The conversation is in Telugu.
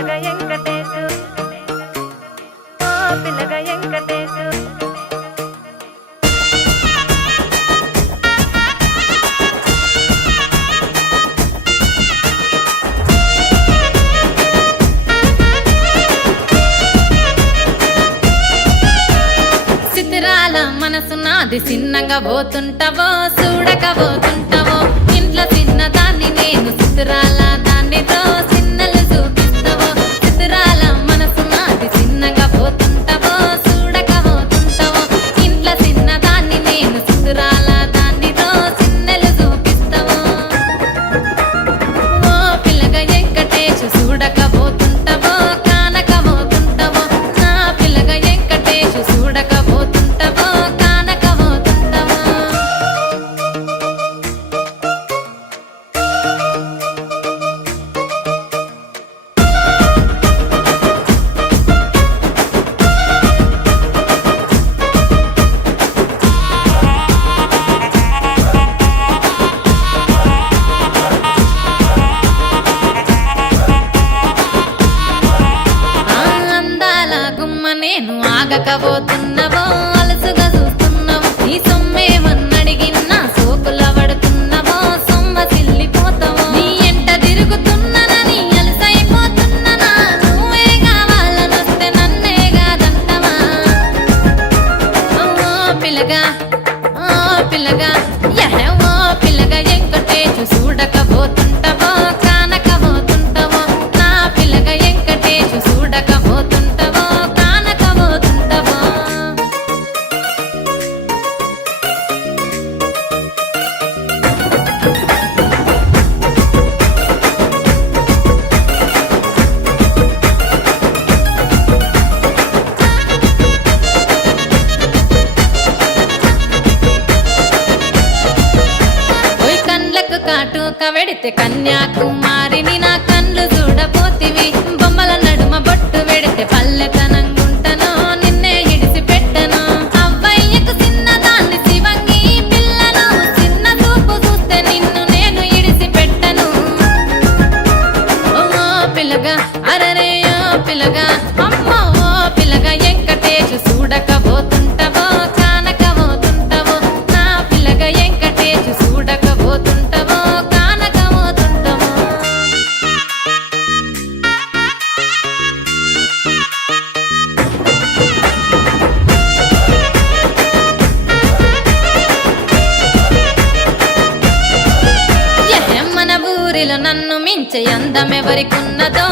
పిల్లగా వెంకటేశు ఓ పిల్లగా వెంకటేశు చిత్రాల మనసు నాది చిన్నగా పోతుంటావో చూడక పోతుంటావో ఇంట్లో చిన్నదాన్ని నేను చిత్రాల దాన్నితో చిన్నలు చూపిస్తావో చిత్రాల మనసు నాది చిన్నగా పోతుంటావో చూడక పోతుంటావో ఇంట్లో చిన్నదాన్ని నేను చిత్రాల దాన్నితో చిన్నలు చూపిస్తావో ఓ పిల్లగా వెంకటేశు చూడక పోతుంటావో కానక పోతుంటావో నా పిల్లగా వెంకటేశు చూడక పోతుంటావో కానక పోతుంటావో అందాల గుమ్మ నేను ఆగకపోతున్నావో అలసుగా చూస్తున్నావో నీ సొమ్మేమన్నడిగిన్నా సోకుల పడుతున్నావో సొమ్మ సిల్లిపోతావో నీ ఎంట తిరుగుతున్నానని అలసైపోతున్నానా నువ్వే కావాలనొస్తే నన్నే కాదంటవా ఓ పిల్లగా ఓ పిల్లగా ఓ పిల్లగా వెంకటేశు చూడకపోతుంటావో కానకపోతుంటావో నా పిల్లగా వెంకటేశు చూడకపోతుంటావో కానకపోతుంటావో ఓయ్ కండ్లకు కాటుక వెడితే కన్యాకుమారిని నా కండ్లు చూడపోతివి బొమ్మల నడుమ బొట్టు వెడితే పల్లెతనంగుంటను నిన్నే ఇడిసి పెట్టను అవ్వయ్యకు చిన్నదాన్ని శివంగి పిల్లను చిన్న చూపు చూస్తే నిన్ను నేను ఇడిసి పెట్టను ఓ పిల్లగా అరరే ఓ పిల్లగా అమ్మో ఓ పిల్లగా వెంకటేశు చూడకపోతుంటావో కానకపోతుంటావో నా పిల్లగా వెంకటేశు చూడకపోతుంటావో కానకపోతుంటావో మన ఊరిలో నన్ను మించే అందమెవరికున్నదో